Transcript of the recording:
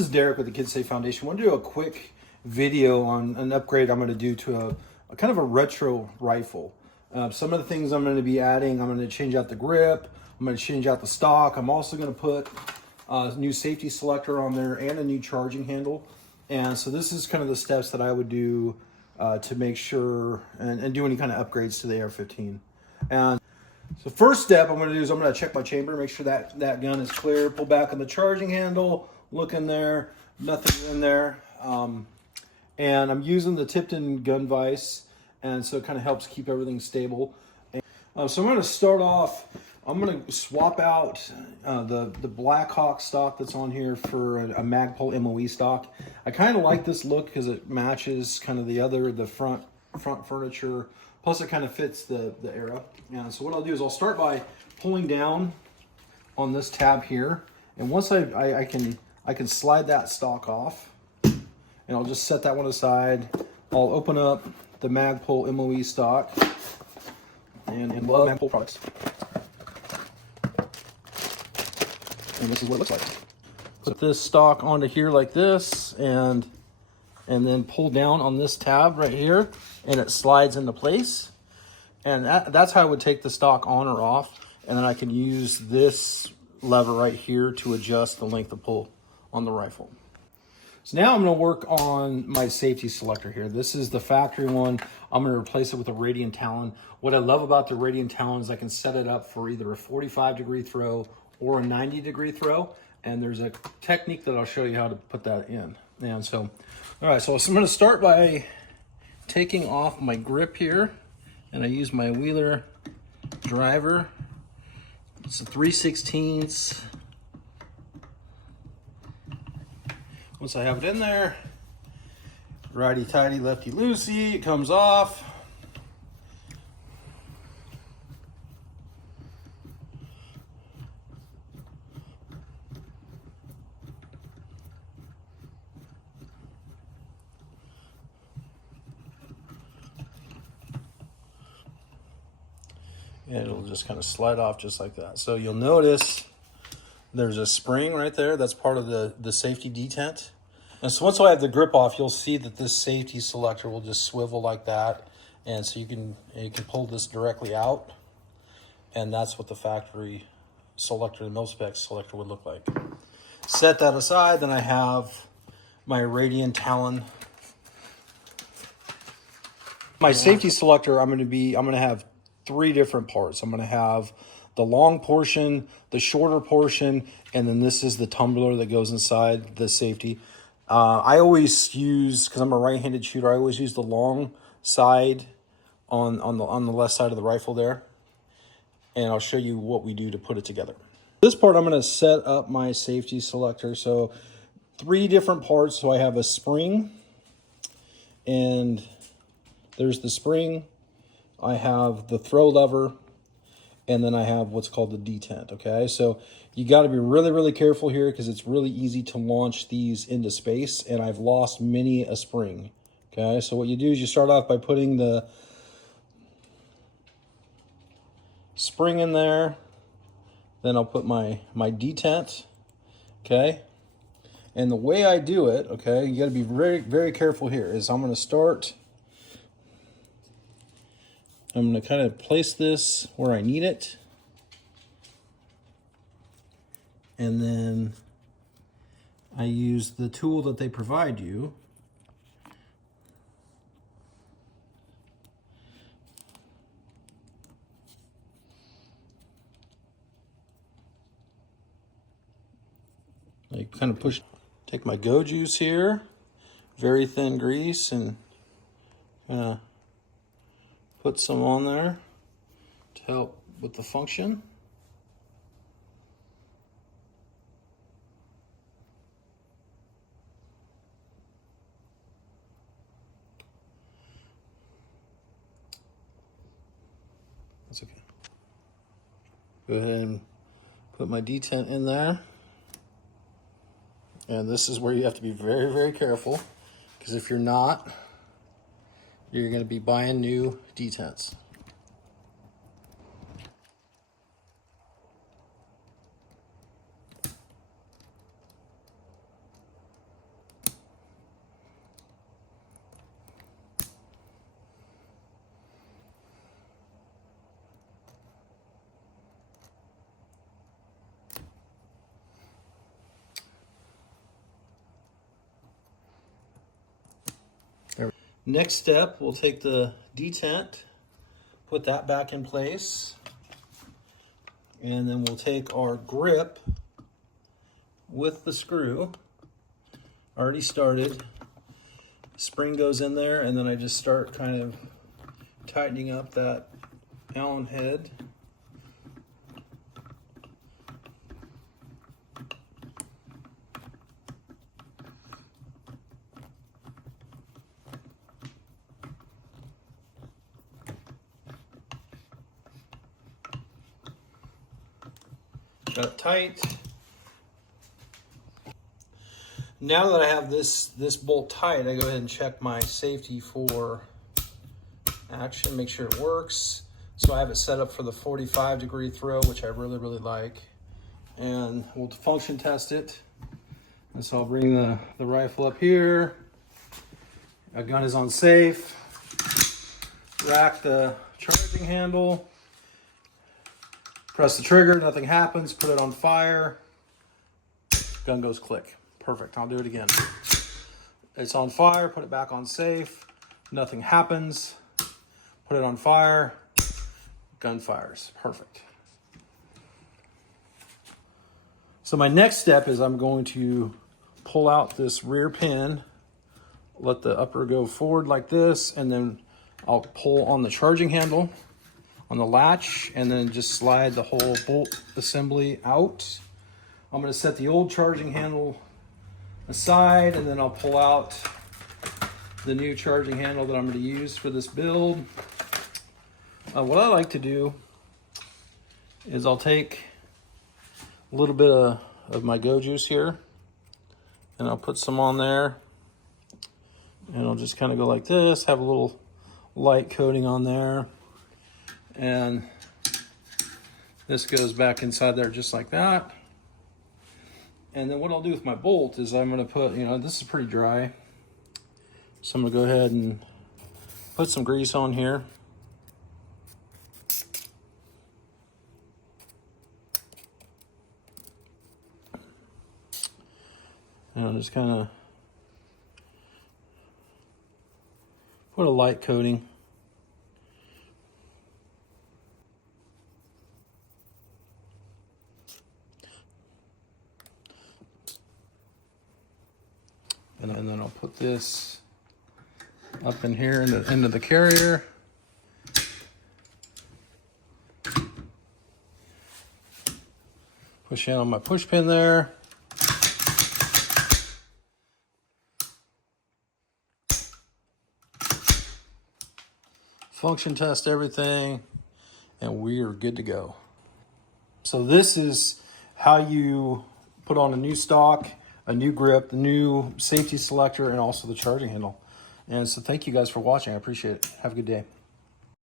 This is Derek with the Kids S.A.F.E Foundation. I want to do a quick video on an upgrade I'm going to do to a kind of a retro rifle. Some of the things I'm going to be adding, I'm going to change out the grip, I'm going to change out the stock. I'm also going to put a new safety selector on there and a new charging handle. And so this is kind of the steps that I would do to make sure and do any kind of upgrades to the AR-15. And so first step I'm going to do is I'm going to check my chamber, make sure that gun is clear, pull back on the charging handle, look in there, nothing in there. And I'm using the tipped-in gun vise, and so it kind of helps keep everything stable. So I'm going to start off, I'm going to swap out the Blackhawk stock that's on here for a Magpole MOE stock. I kind of like this look because it matches kind of the front furniture, plus it kind of fits the Aero. And so what I'll do is I'll start by pulling down on this tab here, and once I can slide that stock off, and I'll just set that one aside. I'll open up the Magpole MOE stock, and love Magpole products. And this is what it looks like. Put this stock onto here like this, and then pull down on this tab right here, and it slides into place. And that's how I would take the stock on or off. And then I can use this lever right here to adjust the length of pull on the rifle. So now I'm going to work on my safety selector here. This is the factory one. I'm going to replace it with a Radian Talon. What I love about the Radian Talon is I can set it up for either a 45-degree throw or a 90-degree throw. And there's a technique that I'll show you how to put that in. And so, all right, so I'm going to start by taking off my grip here. And I use my Wheeler driver. It's a 3/16. Once I have it in there, righty-tighty, lefty-loosey, it comes off. And it'll just kind of slide off just like that. So you'll notice there's a spring right there. That's part of the safety detent. And so once I have the grip off, you'll see that this safety selector will just swivel like that. And so you can pull this directly out. And that's what the factory selector, the mil-spec selector would look like. Set that aside, then I have my Radian Talon. My safety selector, I'm gonna have 3 different parts. I'm going to have the long portion, the shorter portion, and then this is the tumbler that goes inside the safety. I always use, because I'm a right-handed shooter, I always use the long side on the left side of the rifle there. And I'll show you what we do to put it together. This part, I'm going to set up my safety selector. So 3 different parts. So I have a spring, and there's the spring. I have the throw lever, and then I have what's called the detent, okay? So you got to be really, really careful here because it's really easy to launch these into space, and I've lost many a spring, okay? So what you do is you start off by putting the spring in there, then I'll put my detent, okay? And the way I do it, okay, you got to be very, very careful here, is I'm going to start... I'm going to kind of place this where I need it. And then I use the tool that they provide you. I kind of push, take my Go Juice here, very thin grease, and put some on there to help with the function. That's okay. Go ahead and put my detent in there. And this is where you have to be very, very careful, because if you're not, you're going to be buying new detents. Next step, we'll take the detent, put that back in place, and then we'll take our grip with the screw, already started. Spring goes in there, and then I just start kind of tightening up that Allen head. Got it tight. Now that I have this bolt tight, I go ahead and check my safety for action, make sure it works. So I have it set up for the 45-degree throw, which I really like. And we'll function test it. And so I'll bring the rifle up here. Our gun is on safe. Rack the charging handle. Press the trigger, nothing happens. Put it on fire. Gun goes click. Perfect, I'll do it again. It's on fire, put it back on safe. Nothing happens. Put it on fire. Gun fires, perfect. So my next step is I'm going to pull out this rear pin, let the upper go forward like this, and then I'll pull on the charging handle on the latch, and then just slide the whole bolt assembly out. I'm going to set the old charging handle aside, and then I'll pull out the new charging handle that I'm going to use for this build. What I like to do is I'll take a little bit of my Go Juice here, and I'll put some on there, and I'll just kind of go like this, have a little light coating on there. And this goes back inside there just like that. And then what I'll do with my bolt is I'm going to put, this is pretty dry. So I'm going to go ahead and put some grease on here. And I'll just kind of put a light coating. And then I'll put this up in here into the carrier. Push in on my push pin there. Function test everything, and we are good to go. So this is how you put on a new stock, a new grip, the new safety selector, and also the charging handle. And so thank you guys for watching. I appreciate it. Have a good day.